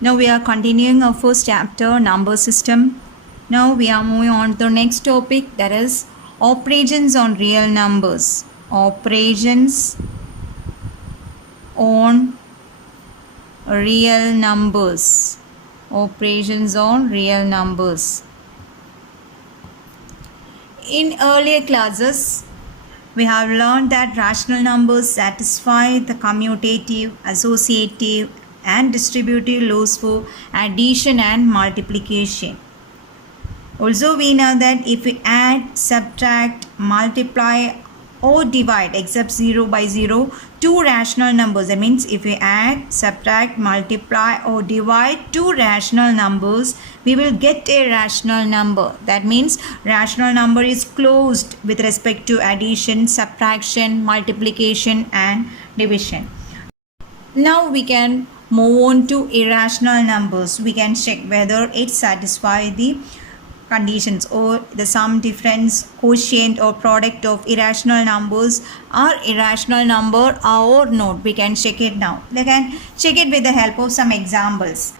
Now we are continuing our first chapter, number system. Now we are moving on to the next topic, that is operations on real numbers. Operations on real numbers. Operations on real numbers. In earlier classes, we have learned that rational numbers satisfy the commutative, associative, and distributive laws for addition and multiplication. Also, we know that if we add, subtract, multiply, or divide except 0 by 0 two rational numbers, that means if we add, subtract, multiply, or divide two rational numbers, we will get a rational number. That means rational number is closed with respect to addition, subtraction, multiplication, and division. Now we can move on to irrational numbers. We can check whether it satisfies the conditions or the sum, difference, quotient, or product of irrational numbers are irrational number or not. We can check it now. We can check it with the help of some examples.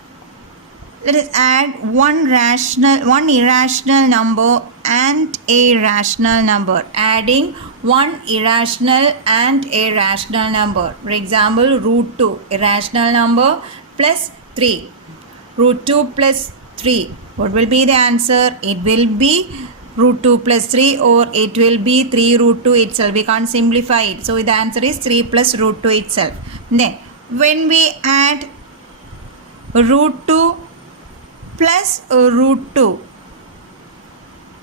Let us add one irrational number and a rational number. Adding one irrational and a rational number. For example, root 2, irrational number, plus 3. Root 2 plus 3. What will be the answer? It will be root 2 plus 3, or it will be 3 root 2 itself. We can't simplify it. So the answer is 3 plus root 2 itself. Then when we add root 2 plus root 2,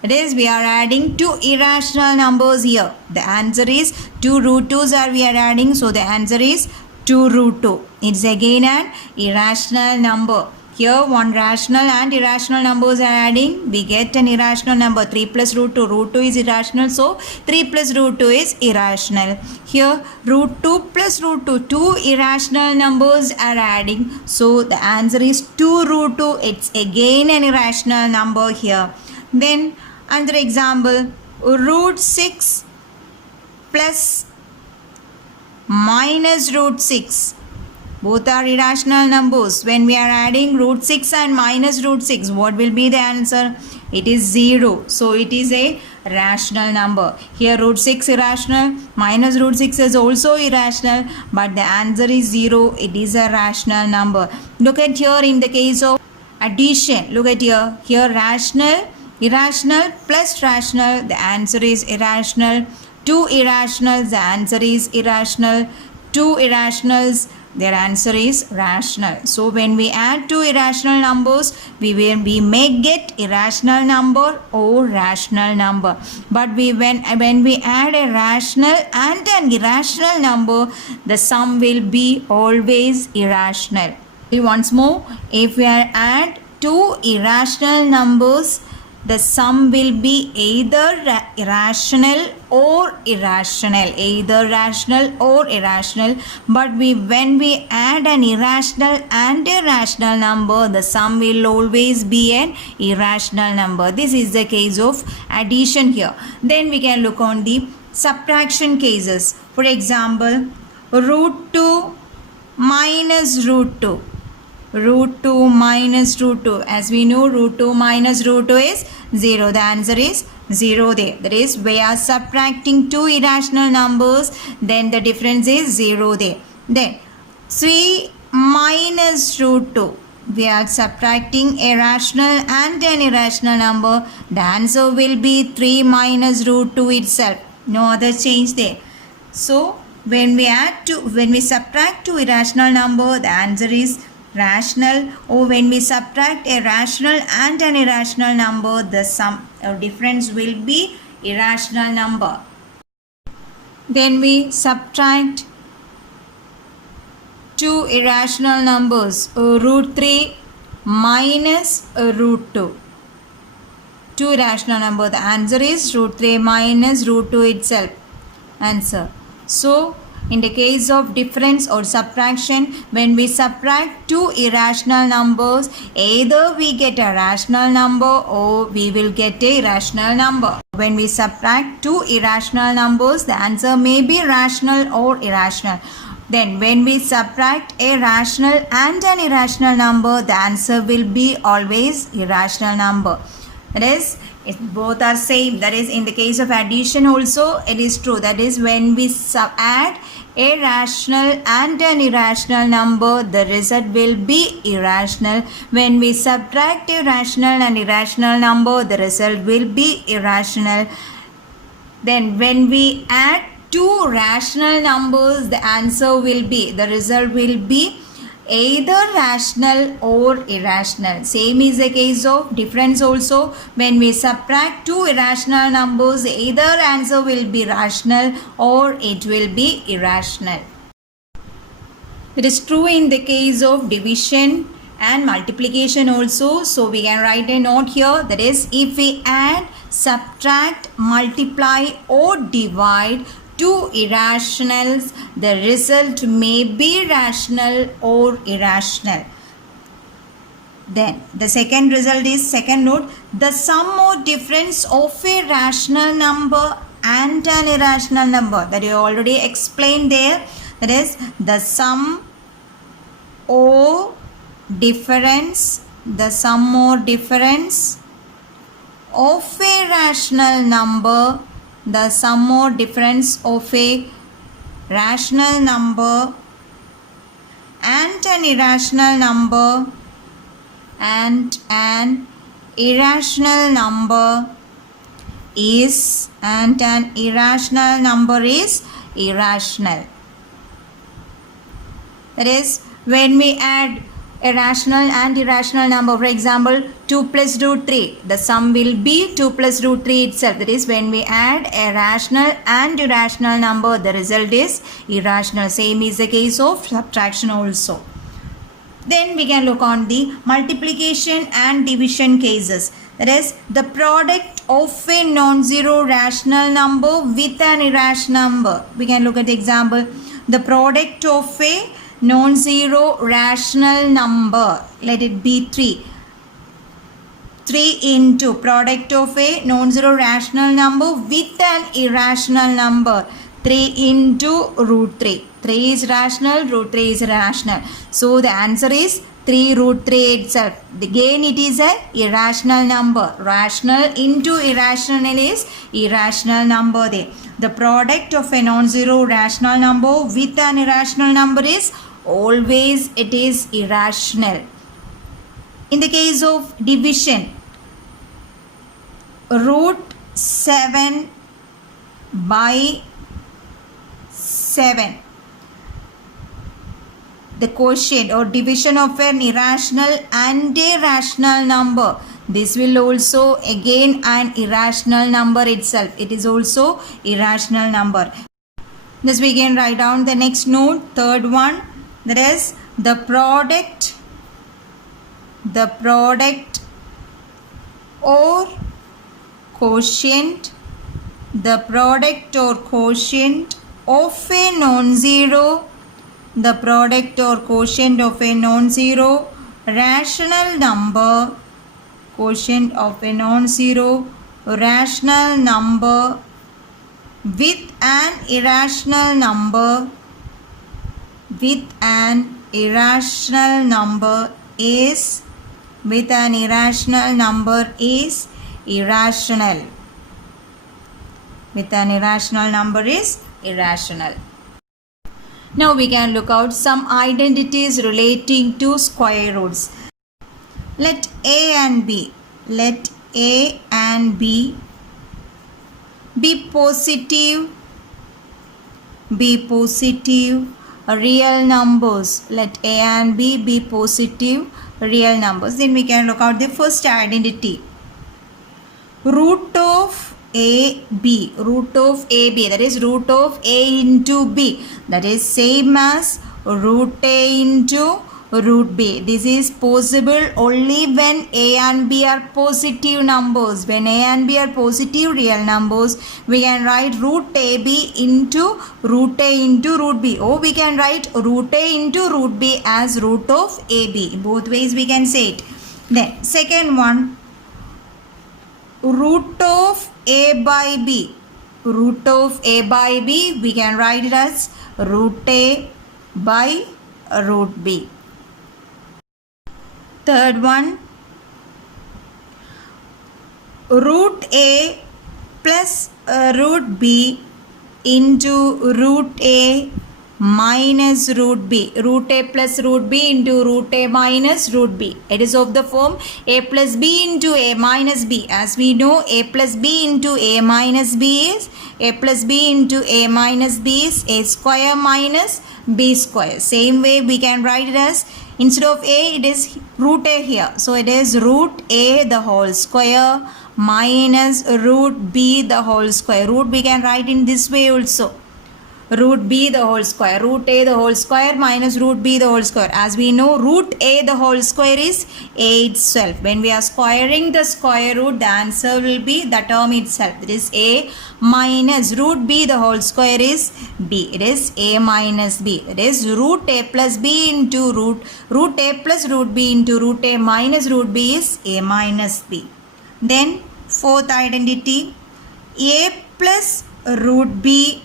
it is we are adding two irrational numbers here. The answer is 2 root 2s are we are adding. So the answer is 2 root 2. It's again an irrational number. Here one rational and irrational numbers are adding. We get an irrational number, 3 plus root 2. Root 2 is irrational, so 3 plus root 2 is irrational. Here root 2 plus root 2, two irrational numbers are adding. So the answer is 2 root 2. It's again an irrational number here. Then another example, root 6 plus minus root 6. Both are irrational numbers. When we are adding root 6 and minus root 6, what will be the answer? It is 0. So it is a rational number. Here root 6 irrational, minus root 6 is also irrational, but the answer is 0. It is a rational number. Look at here in the case of addition. Look at here. Here rational, irrational plus rational, the answer is irrational. Two irrationals, the answer is irrational. Two irrationals, their answer is rational. So when we add two irrational numbers, we may get irrational number or rational number. But when we add a rational and an irrational number, the sum will be always irrational. Once more, if we add two irrational numbers, the sum will be either rational or irrational, either rational or irrational. But when we add an irrational and a rational number, the sum will always be an irrational number. This is the case of addition here. Then we can look on the subtraction cases. For example, root 2 minus root 2. Root 2 minus root 2. As we know, root 2 minus root 2 is 0. The answer is 0 there. That is, we are subtracting two irrational numbers, then the difference is 0 there. Then 3 minus root 2. We are subtracting a rational and an irrational number. The answer will be 3 minus root 2 itself. No other change there. So when we subtract two irrational number, the answer is rational, or when we subtract a rational and an irrational number, the sum or difference will be irrational number. Then we subtract two irrational numbers, root 3 minus root 2. Two irrational number, the answer is root 3 minus root 2 itself. Answer. So in the case of difference or subtraction, when we subtract two irrational numbers, either we get a rational number or we will get a rational number. When we subtract two irrational numbers, the answer may be rational or irrational. Then when we subtract a rational and an irrational number, the answer will be always irrational number. That is, if both are same, that is in the case of addition also it is true. That is when we add a rational and an irrational number, the result will be irrational. When we subtract a rational and irrational number, the result will be irrational. Then when we add two rational numbers, the answer will be, the result will be either rational or irrational. Same is the case of difference also. When we subtract two irrational numbers, either answer will be rational or it will be irrational. It is true in the case of division and multiplication also. So we can write a note here, that is, if we add, subtract, multiply or divide two irrationals, the result may be rational or irrational. Then the second result is, second note, the sum or difference of a rational number and an irrational number, that you already explained there. That is, the sum or difference, the sum or difference of a rational number, the sum or difference of a rational number and an irrational number and an irrational number is, and an irrational number is irrational. That is, when we add a rational and irrational number, for example 2 plus root 3, the sum will be 2 plus root 3 itself. That is, when we add a rational and irrational number, the result is irrational. Same is the case of subtraction also. Then we can look on the multiplication and division cases. That is, the product of a non-zero rational number with an irrational number. We can look at the example. The product of a non-zero rational number, let it be 3. 3 into product of a non-zero rational number with an irrational number. 3 into root 3. 3 is rational, root 3 is irrational. So the answer is 3 root 3 itself. Again it is a irrational number. Rational into irrational is irrational number there. The product of a non-zero rational number with an irrational number is always it is irrational. In the case of division, root 7 by 7, the quotient or division of an irrational and a rational number, this will also again an irrational number itself. It is also irrational number. Thus we can write down the next note, third one, that is the product or quotient, the product or quotient of a non-zero, the product or quotient of a non-zero rational number, quotient of a non-zero rational number with an irrational number, with an irrational number is, with an irrational number is irrational. With an irrational number is irrational. Now we can look out some identities relating to square roots. Let A and B be positive real numbers. Let A and B be positive real numbers. Then we can look out the first identity. Root of AB, that is root of A into B, that is same as root A into root B. This is possible only when A and B are positive numbers. When A and B are positive real numbers, we can write root AB into root A into root B, or we can write root A into root B as root of AB. Both ways we can say it. Then second one, root of A by B. Root of A by B, we can write it as root A by root b. Third one, root a plus root b into root a minus root b. Root a plus root b into root a minus root b. It is of the form a plus b into a minus b. As we know, a plus b into a minus b is a plus b into a minus b is a square minus b square. Same way we can write it as, instead of a, it is root a here. So it is root a the whole square minus root b the whole square. Root we can write in this way also. Root b the whole square, root a the whole square minus root b the whole square. As we know, root a the whole square is a itself. When we are squaring the square root, the answer will be the term itself. It is a minus root b the whole square is b. It is a minus b. It is root a plus b into root a plus root b into root a minus root b is a minus b. Then fourth identity, a plus root b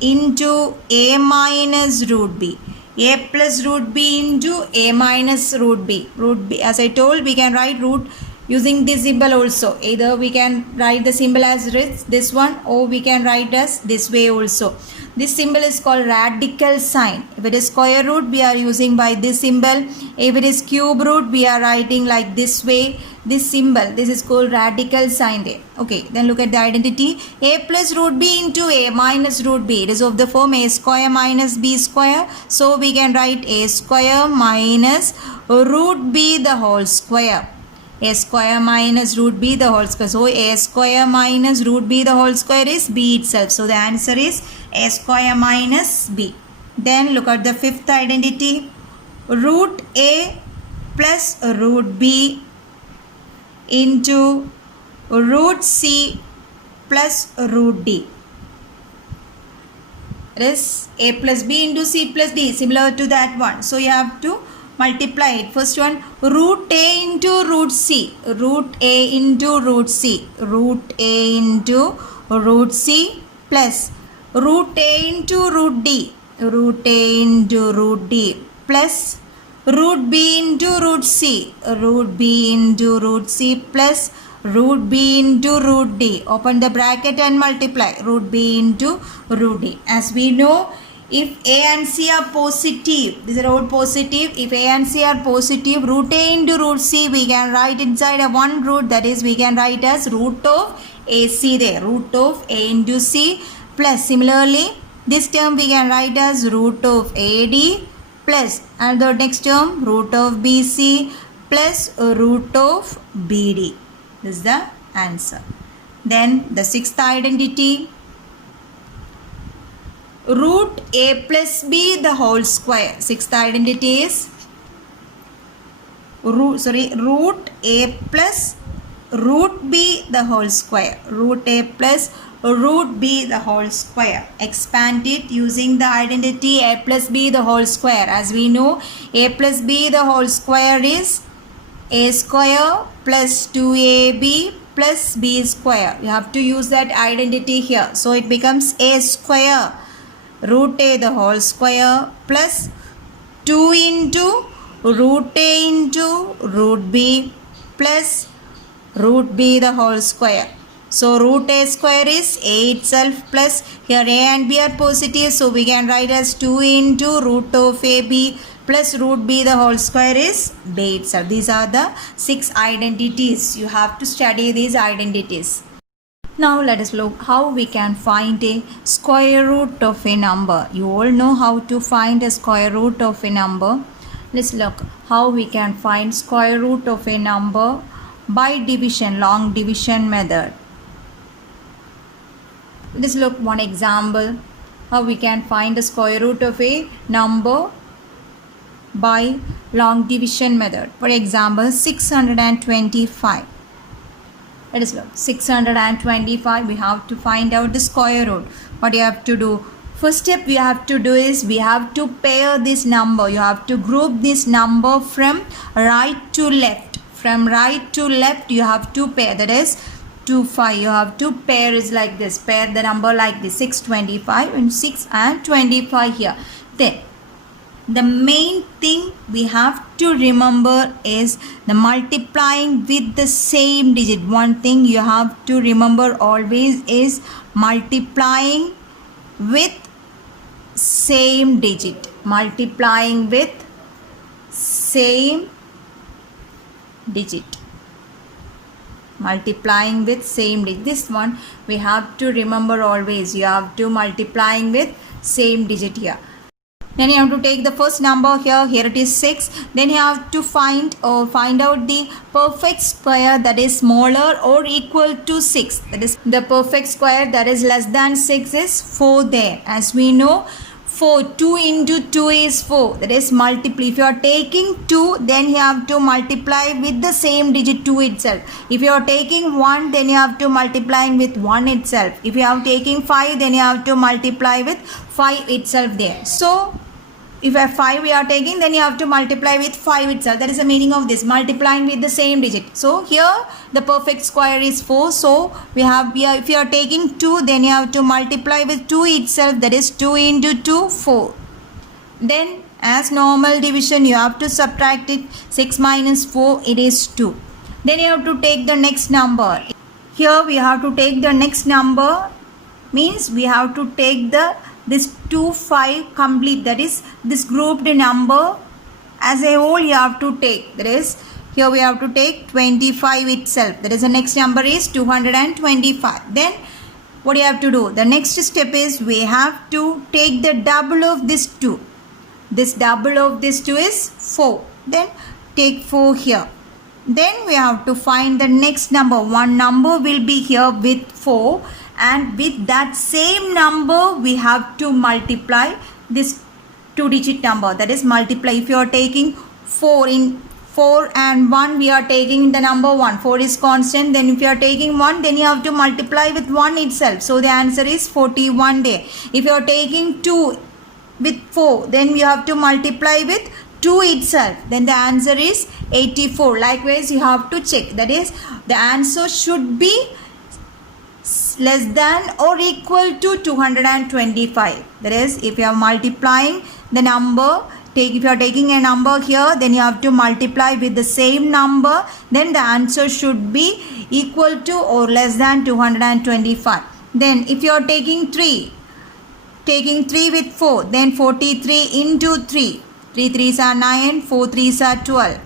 into a minus root b. A plus root b into a minus root b. Root b, as I told, we can write root using this symbol also. Either we can write the symbol as this one, or we can write as this way also. This symbol is called radical sign. If it is square root, we are using by this symbol. If it is cube root, we are writing like this way. This symbol, this is called radical sign there. Okay, then look at the identity. A plus root b into a minus root b. It is of the form a square minus b square. So we can write a square minus root b the whole square. A square minus root b the whole square. So a square minus root b the whole square is b itself. So the answer is a square minus b. Then look at the fifth identity. Root a plus root b into root c plus root d. It is a plus b into c plus d, similar to that one. So you have to multiply it. First one, root a into root c, root a into root c, root a into root c plus root a into root d, root a into root d plus root b into root c, root b into root c plus root b into root d. Open the bracket and multiply root b into root d. As we know, if a and c are positive, this is all positive. If a and c are positive, root a into root c, we can write inside a one root, that is we can write as root of ac there, root of a into c plus similarly this term we can write as root of ad plus another next term root of bc plus root of bd. This is the answer. Then the sixth identity, root a plus b the whole square. Sixth identity is root a plus root b the whole square. Root a plus root b the whole square. Expand it using the identity a plus b the whole square. As we know, a plus b the whole square is a square plus 2ab plus b square. You have to use that identity here. So it becomes a square root a the whole square plus 2 into root a into root b plus root b the whole square. So root a square is a itself plus here a and b are positive, so we can write as 2 into root of ab plus root b the whole square is b itself. These are the 6 identities. You have to study these identities. Now let us look how we can find a square root of a number. You all know how to find a square root of a number. Let's look how we can find square root of a number by division, long division method. Let's look one example how we can find the square root of a number by long division method. For example, 625. Let us look. 625, we have to find out the square root. What you have to do? First step we have to do is we have to pair this number. You have to group this number from right to left. From right to left you have to pair. That is 2, 5. You have to pair is like this. Pair the number like this. 625 and 6 and 25 here. Then the main thing we have to remember is the multiplying with the same digit. One thing you have to remember always is multiplying with same digit. Multiplying with same digit. Multiplying with same digit. This one we have to remember always. You have to multiplying with same digit here. Then you have to take the first number here. Here it is 6. Then you have to find out the perfect square that is smaller or equal to 6. That is the perfect square that is less than 6 is 4 there. As we know, 4, 2 into 2 is 4. That is multiply. If you are taking 2, then you have to multiply with the same digit 2 itself. If you are taking 1, then you have to multiply with 1 itself. If you are taking 5, then you have to multiply with 5 itself there. So if 5 we are taking, then you have to multiply with 5 itself. That is the meaning of this, multiplying with the same digit. So here the perfect square is 4. So if you are taking 2, then you have to multiply with 2 itself. That is 2 into 2, 4. Then as normal division, you have to subtract it. 6 minus 4, it is 2. Then you have to take the next number. Here we have to take the next number. Means we have to take this 2, 5 complete, that is this grouped number as a whole you have to take. That is, here we have to take 25 itself. That is, the next number is 225. Then what you have to do? The next step is we have to take the double of this 2. This double of this 2 is 4. Then take 4 here. Then we have to find the next number. One number will be here with 4. And with that same number, we have to multiply this 2-digit number. That is multiply. If you are taking 4 and 1, we are taking the number 1. 4 is constant. Then if you are taking 1, then you have to multiply with 1 itself. So the answer is 41 there. If you are taking 2 with 4, then you have to multiply with 2 itself. Then the answer is 84. Likewise, you have to check. That is, the answer should be less than or equal to 225. That is, if you are multiplying the number, if you are taking a number here, then you have to multiply with the same number. Then the answer should be equal to or less than 225. Then if you are taking 3 with 4, then 43 into 3. 3 3s are 9, 4 3s are 12.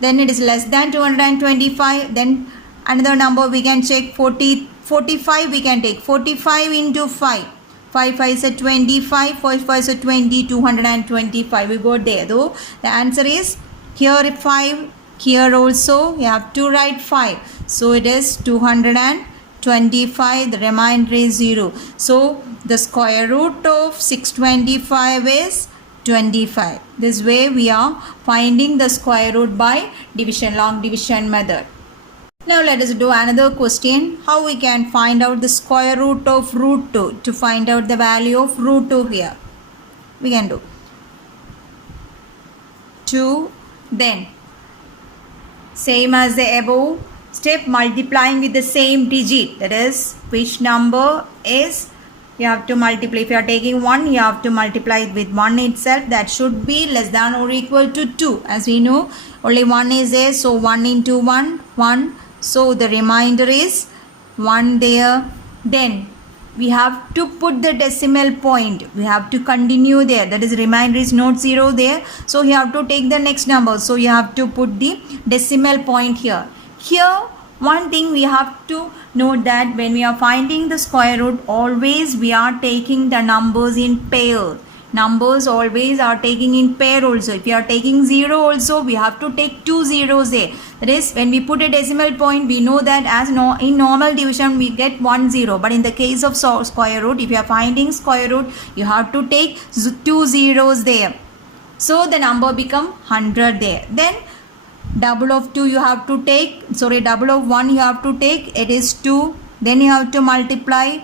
Then it is less than 225. Then another number we can check, 45 we can take. 45 into 5. 5 5 is a 25. 5 5 is a 20. 225. We got there. Though the answer is here 5. Here also you have to write 5. So it is 225. The remainder is 0. So the square root of 625 is 25. This way we are finding the square root by division, long division method. Now let us do another question. How we can find out the square root of root 2? To find out the value of root 2 here, we can do 2. Then same as the above step, multiplying with the same digit. That is, which number is, you have to multiply. If you are taking 1, you have to multiply it with 1 itself. That should be less than or equal to 2. As we know, only 1 is there. So 1 into 1, 1. So the remainder is 1 there. Then we have to put the decimal point. We have to continue there. That is, remainder is not 0 there. So you have to take the next number. So you have to put the decimal point here. Here, one thing we have to note that when we are finding the square root, always we are taking the numbers in pair. Numbers always are taking in pair also. If you are taking 0 also, we have to take 2 zeros there. That is, when we put a decimal point, we know that as in normal division we get 1 0. But in the case of square root, if you are finding square root, you have to take 2 zeros there. So the number become 100 there. Then double of 2 you have to take, double of 1 you have to take, it is 2. Then you have to multiply.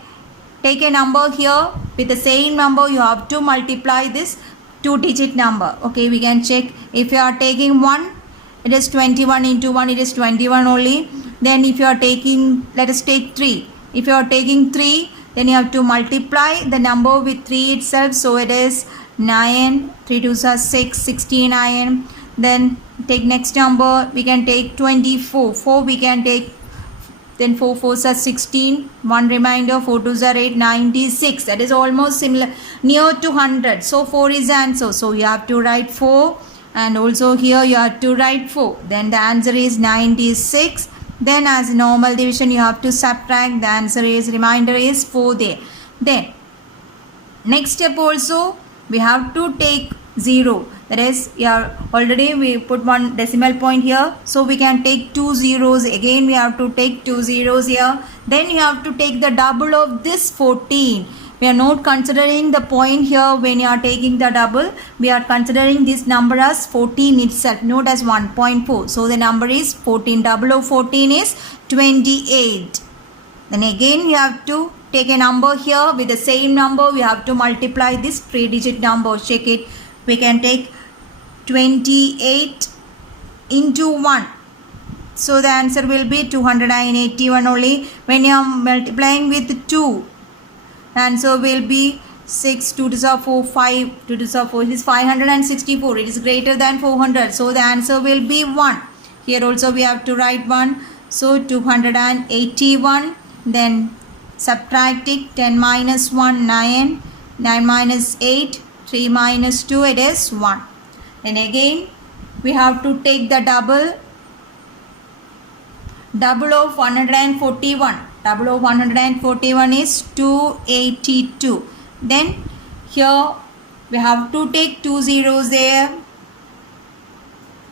Take a number here, with the same number you have to multiply this 2-digit number. Okay, we can check. If you are taking 1, it is 21 into 1, it is 21 only. Then if you are taking, let us take 3. If you are taking 3, then you have to multiply the number with 3 itself. So it is 9, 3 2s are 6, 69. Then take next number, we can take 24, 4 we can take, then 4 4s are 16, 1 reminder, 4 2s are 8, 96. That is almost similar, near to 100. So 4 is the answer. So you have to write 4, and also here you have to write 4. Then the answer is 96. Then as normal division you have to subtract. The answer is, remainder is 4 there. Then next step also we have to take 0. That is, already we put one decimal point here, so we can take 2 zeros. Again we have to take 2 zeros here. Then you have to take the double of this 14. We are not considering the point here when you are taking the double. We are considering this number as 14 itself, not as 1.4. So the number is 14. Double of 14 is 28. Then again you have to take a number here. With the same number we have to multiply this 3-digit number. Check it. We can take 28 into 1. So the answer will be 281 only. When you are multiplying with 2, the answer will be 6, 2 to the 4, 5, 2 to the 4. It is 564. It is greater than 400. So the answer will be 1. Here also we have to write 1. So 281. Then subtract it. 10 minus 1, 9. 9 minus 8, 3 minus 2, it is 1. Then again we have to take the double of 141. Double of 141 is 282. Then here we have to take 2 zeros there.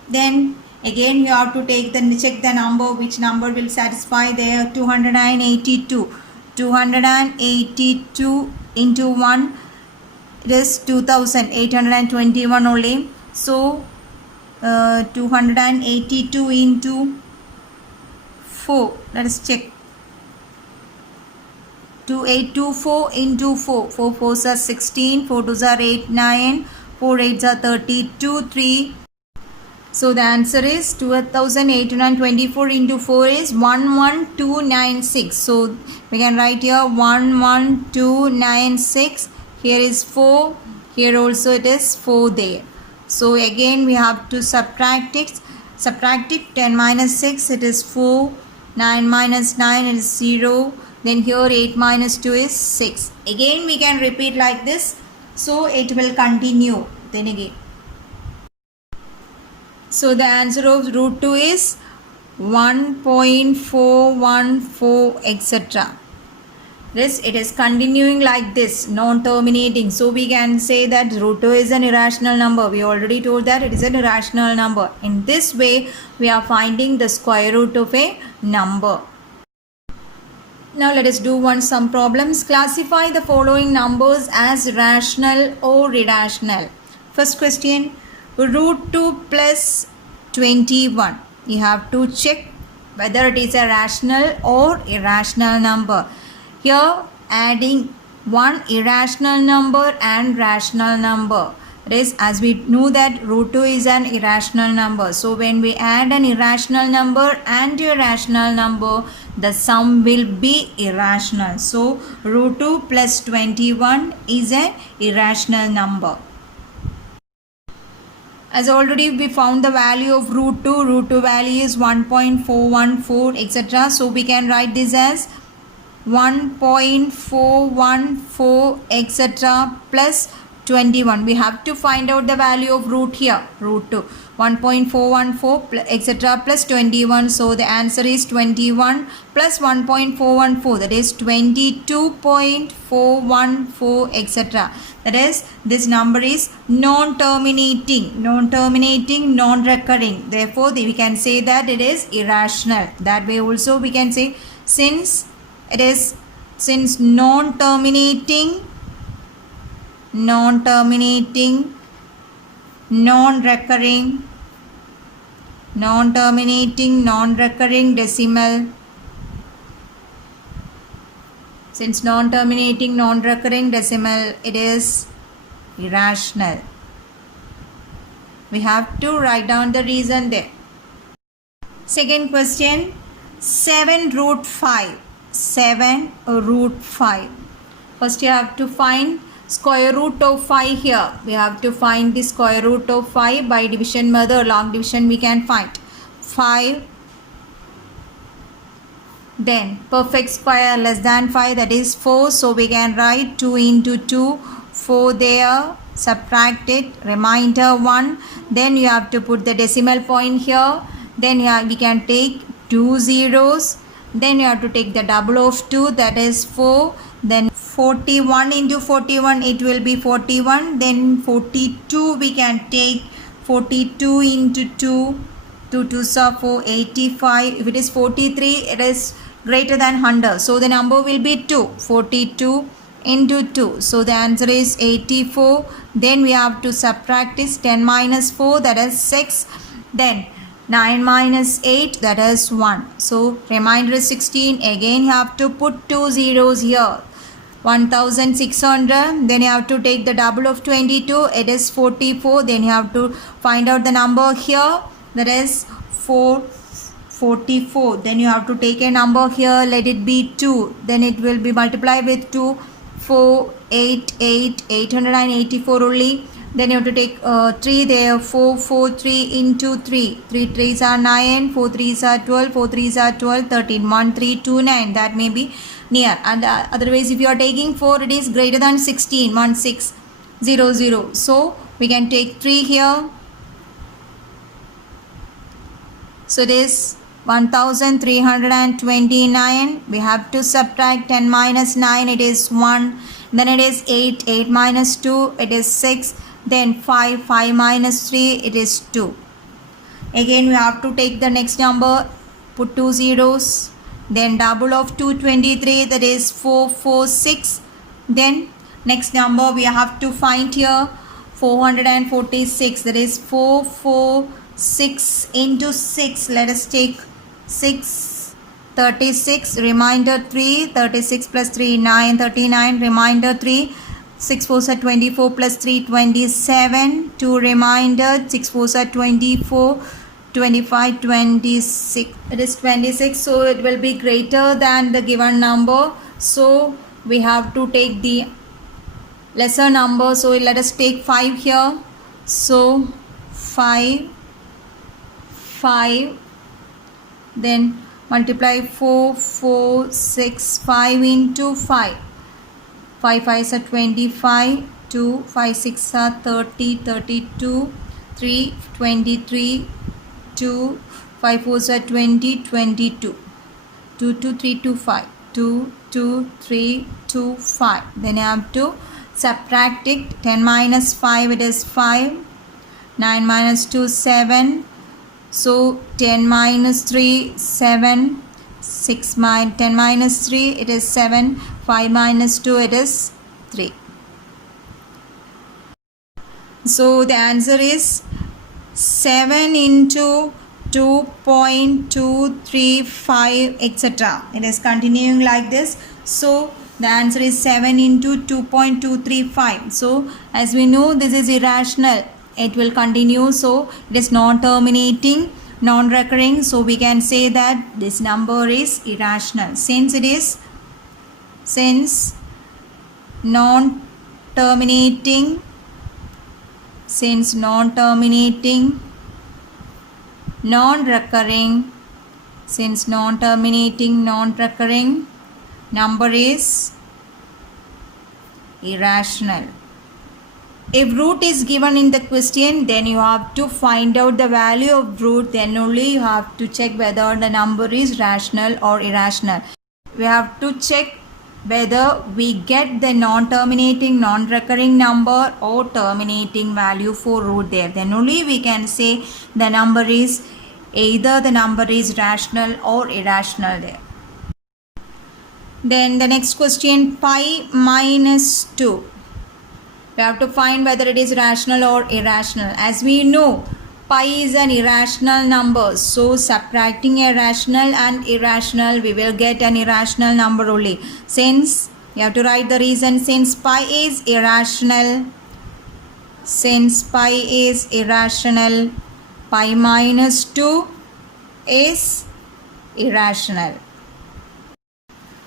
Then again you have to check the number, which number will satisfy there. 282. 282 into 1, it is 2821 only. So 282 into 4, let us check. 2824 into 4. 4 4s are 16, 4 2s are 8, 9, 4 8s are 32, 3. So the answer is 2824 into 4 is 11296. So we can write here 11296. Here is 4. Here also it is 4 there. So again we have to subtract it. 10 minus 6, it is 4. 9 minus 9, it is 0. Then here 8 minus 2 is 6. Again we can repeat like this. So it will continue. Then again. So the answer of root 2 is 1.414 etc. This, it is continuing like this, non-terminating. So we can say that root 2 is an irrational number. We already told that it is an irrational number. In this way, we are finding the square root of a number. Now let us do some problems. Classify the following numbers as rational or irrational. First question, root 2 plus 21. You have to check whether it is a rational or irrational number. Here adding one irrational number and rational number. That is, as we know that root 2 is an irrational number. So when we add an irrational number and a rational number, the sum will be irrational. So root 2 plus 21 is an irrational number. As already we found the value of root 2. Root 2 value is 1.414 etc. So we can write this as 1.414 etc. plus 21. We have to find out the value of root here, root 2. 1.414 etc. plus 21. So the answer is 21 plus 1.414. That is 22.414 etc. That is, this number is non-terminating, non-recurring. Therefore, we can say that it is irrational. That way also we can say, since non-terminating, non-recurring decimal. Since non-terminating, non-recurring decimal, it is irrational. We have to write down the reason there. Second question, 7 root 5. 7 root 5. First you have to find square root of 5 here. We have to find the square root of 5 by division method, log division we can find. 5, then perfect square less than 5, that is 4. So we can write 2 into 2, 4 there, subtract it, remainder 1. Then you have to put the decimal point here. Then we can take 2 zeros. Then you have to take the double of 2, that is 4. Then 41 into 41, it will be 41. Then 42 we can take 42 into 2. 2 2s are 4, 85. If it is 43, it is greater than 100. So the number will be 2. 42 into 2. So the answer is 84. Then we have to subtract this 10 minus 4, that is 6. Then 9 minus 8, that is 1. So remainder is 16. Again you have to put 2 zeros here. 1600. Then you have to take the double of 22. It is 44. Then you have to find out the number here. That is 444. Then you have to take a number here. Let it be 2. Then it will be multiplied with 2. 884 only. Then you have to take 3 there. 443 into 3. 3 3s are 9. 4 3s are 12. 4 3s are 12. 13. 1329. That may be near. And otherwise, if you are taking 4, it is greater than 16. 1600. So we can take 3 here. So it is 1329. We have to subtract 10 minus 9. It is 1. Then it is 8. 8 minus 2. It is 6. Then 5. 5 minus 3. It is 2. Again we have to take the next number. Put 2 zeros. Then double of 223. That is 446. Then next number we have to find here. 446. That is 446 into 6. Let us take 6. 36. Remainder 3. 36 plus 3. 9. 39. Remainder 3. 6 4s are 24 plus 3. 27. 2 remainder. 6 4s are 24. 25. 26. It is 26. So it will be greater than the given number. So we have to take the lesser number. So let us take 5 here. So 5. Then multiply 4 4 6 5 into 5. 5 5s are 25. 2 5 6 are 30. 32. 3 23. 2 5 4s are 20. 22. 2 2 3 2 5. 2 2 3 2 5. Then I have to subtract it. 10 minus 5, it is 5. 9 minus 2, 7. So 10 minus 3, 7. 10 minus 3, it is 7. 5 minus 2, it is 3. So the answer is 7 into 2.235 etc. It is continuing like this. So the answer is 7 into 2.235. So as we know, this is irrational. It will continue. So it is non-terminating, non-recurring. So we can say that this number is irrational. Since non-terminating, non-recurring, number is irrational. If root is given in the question, then you have to find out the value of root. Then only you have to check whether the number is rational or irrational. We have to check whether we get the non-terminating, non-recurring number or terminating value for root there. Then only we can say the number is either the number is rational or irrational there. Then the next question, pi minus 2. We have to find whether it is rational or irrational. As we know, pi is an irrational number. So subtracting a rational and irrational, we will get an irrational number only. Since you have to write the reason, since pi is irrational, pi minus 2 is irrational.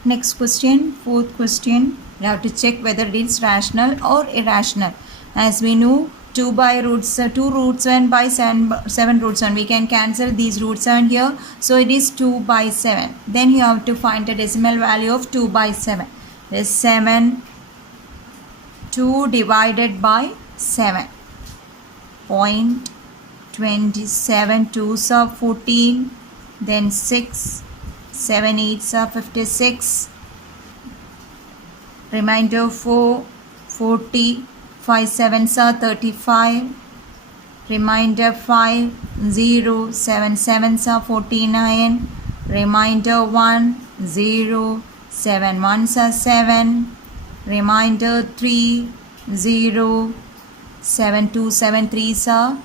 Next question, fourth question. We have to check whether it is rational or irrational. As we know, 2 roots 1 by 7 roots 1. We can cancel these roots 7 here. So it is 2 by 7. Then you have to find the decimal value of 2 by 7. This is 7. 2 divided by 7. 0.27. 2s are 14. Then 6. 7 8s are 56. Remainder 4. 40. 5 7s are 35. Remainder 5. 0. 7 7s are 49. Remainder 1. 0. 7 1s are 7. Remainder 3. 0. 7 2 7 3s are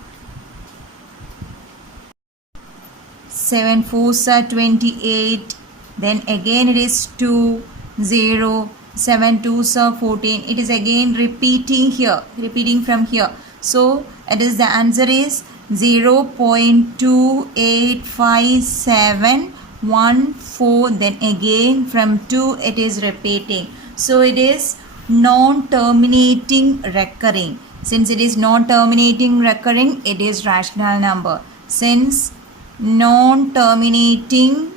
7 4s are 28. Then again it is 2 0. 7 2s are 14. It is again repeating from here. So it is the answer is 0.285714. Then again from 2 it is repeating. So it is non-terminating recurring. Since it is non-terminating recurring, it is rational number. Since non-terminating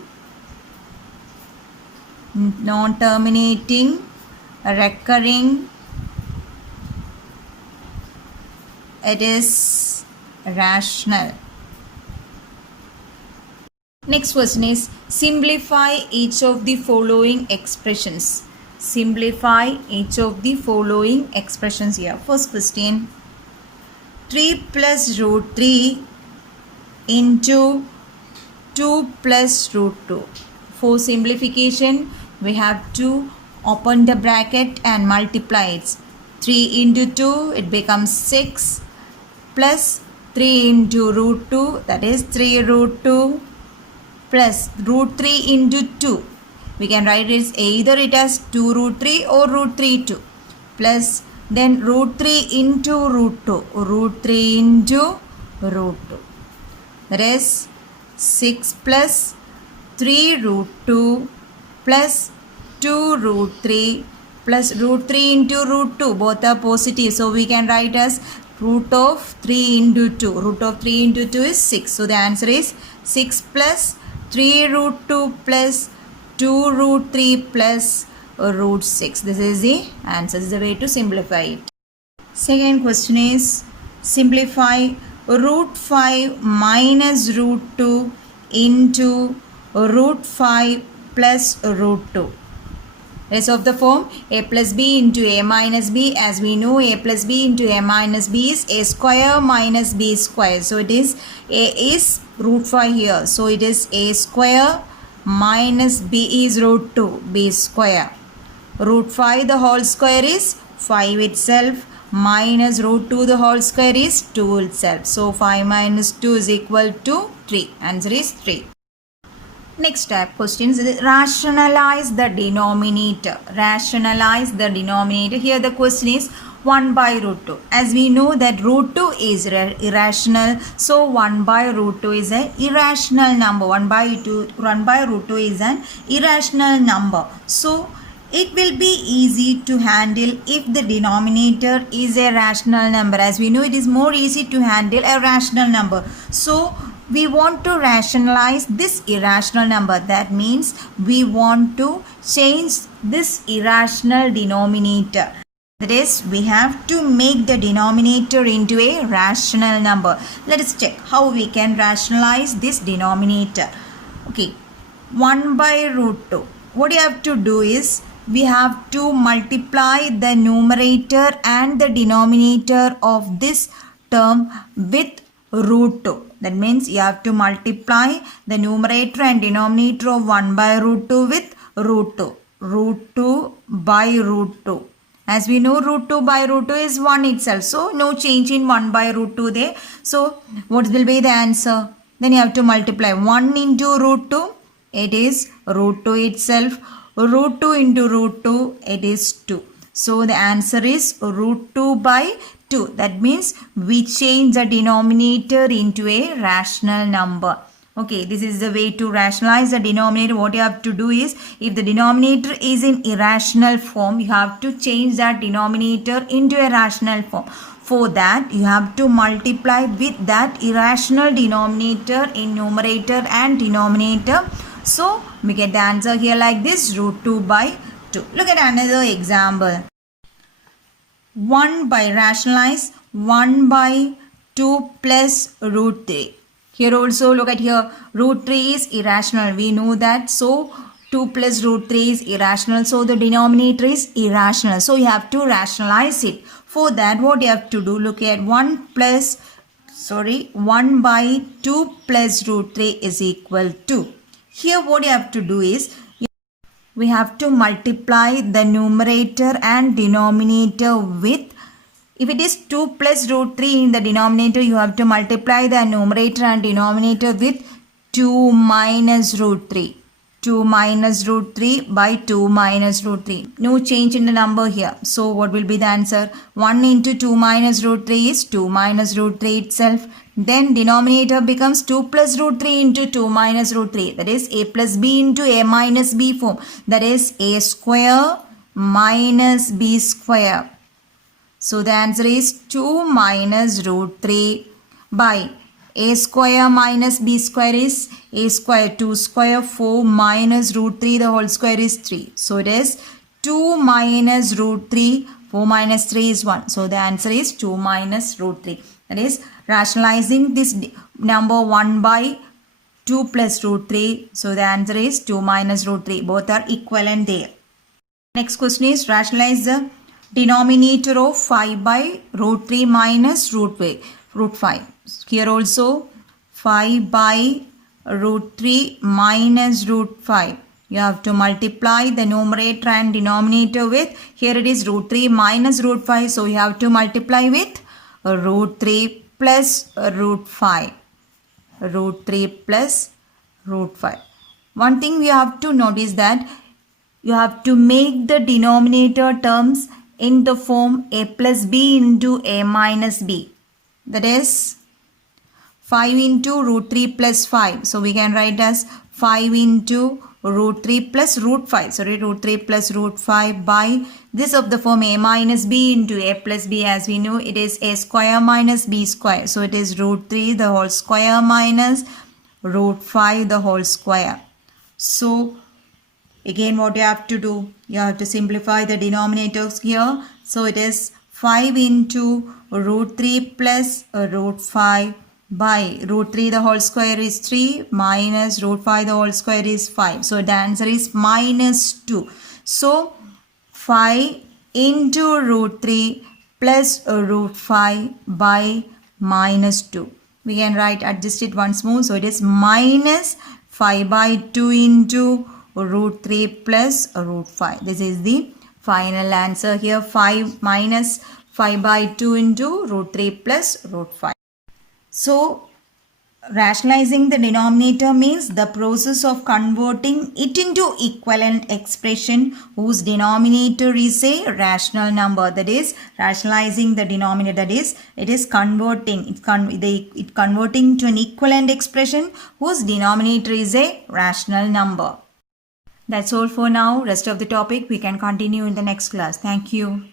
recurring, it is rational. Next question is simplify each of the following expressions. Simplify each of the following expressions here. First question, 3 plus root 3 into 2 plus root 2. For simplification, we have to open the bracket and multiply it. 3 into 2, it becomes 6, plus 3 into root 2, that is 3 root 2, plus root 3 into 2. We can write it either it as 2 root 3 or root 3 2, plus then root 3 into root 2, root 3 into root 2. That is 6 plus 3 root 2 plus 2 root 3 plus root 3 into root 2. Both are positive. So we can write as root of 3 into 2. Root of 3 into 2 is 6. So the answer is 6 plus 3 root 2 plus 2 root 3 plus root 6. This is the answer. This is the way to simplify it. Second question is simplify root 5 minus root 2 into root 5 plus root 2. Rest of the form a plus b into a minus b. As we know, a plus b into a minus b is a square minus b square. So it is a is root 5 here. So it is a square minus b is root 2, b square. Root 5 the whole square is 5 itself, minus root 2 the whole square is 2 itself. So 5 minus 2 is equal to 3. Answer is 3. Next type questions is rationalize the denominator. Rationalize the denominator. Here the question is 1 by root 2. As we know that root 2 is irrational. So 1 by root 2 is an irrational number. 1 by root 2 is an irrational number. So it will be easy to handle if the denominator is a rational number. As we know, it is more easy to handle a rational number. So we want to rationalize this irrational number. That means we want to change this irrational denominator. That is, we have to make the denominator into a rational number. Let us check how we can rationalize this denominator. Okay, 1 by root 2. What you have to do is, we have to multiply the numerator and the denominator of this term with root 2. That means you have to multiply the numerator and denominator of 1 by root 2 with root 2. Root 2 by root 2. As we know, root 2 by root 2 is 1 itself. So no change in 1 by root 2 there. So what will be the answer? Then you have to multiply 1 into root 2. It is root 2 itself. Root 2 into root 2, it is 2. So the answer is root 2 by 2. That means we change the denominator into a rational number. Okay, this is the way to rationalize the denominator. What you have to do is, if the denominator is in irrational form, you have to change that denominator into a rational form. For that, you have to multiply with that irrational denominator in numerator and denominator. So, we get the answer here like this, root 2 by 2. Look at another example. 1 by rationalize 1 by 2 plus root 3. Here also look at here, root 3 is irrational. We know that. So 2 plus root 3 is irrational. So the denominator is irrational. So you have to rationalize it. For that, what you have to do, look at 1 by 2 plus root 3 is equal to. Here what you have to do is, we have to multiply the numerator and denominator with, if it is 2 plus root 3 in the denominator, you have to multiply the numerator and denominator with 2 minus root 3. 2 minus root 3 by 2 minus root 3. No change in the number here. So what will be the answer? 1 into 2 minus root 3 is 2 minus root 3 itself. Then denominator becomes 2 plus root 3 into 2 minus root 3. That is a plus b into a minus b form. That is a square minus b square. So the answer is 2 minus root 3 by a square minus b square is a square, 2 square, 4 minus root 3, the whole square is 3. So it is 2 minus root 3, 4 minus 3 is 1. So the answer is 2 minus root 3. That is rationalizing this number 1 by 2 plus root 3. So the answer is 2 minus root 3. Both are equivalent there. Next question is rationalize the denominator of 5 by root 3 minus root 5. Here also 5 by root 3 minus root 5. You have to multiply the numerator and denominator with, here it is root 3 minus root 5. So you have to multiply with root 3 plus root 5. Root 3 plus root 5. One thing we have to notice that you have to make the denominator terms in the form a plus b into a minus b. That is 5 into root 3 plus 5. So we can write as 5 into root 3 plus root 5. Root 3 plus root 5 by this of the form a minus b into a plus b. As we know, it is a square minus b square. So it is root 3 the whole square minus root 5 the whole square. So again what you have to do, you have to simplify the denominators here. So it is 5 into root 3 plus root 5 by root 3 the whole square is 3 minus root 5 the whole square is 5. So the answer is minus 2. So 5 into root 3 plus root 5 by minus 2. We can adjust it once more. So it is minus 5 by 2 into root 3 plus root 5. This is the final answer here. 5 minus 5 by 2 into root 3 plus root 5. So rationalizing the denominator means the process of converting it into equivalent expression whose denominator is a rational number. That is rationalizing the denominator. That is, it is converting. It converting to an equivalent expression whose denominator is a rational number. That's all for now. Rest of the topic we can continue in the next class. Thank you.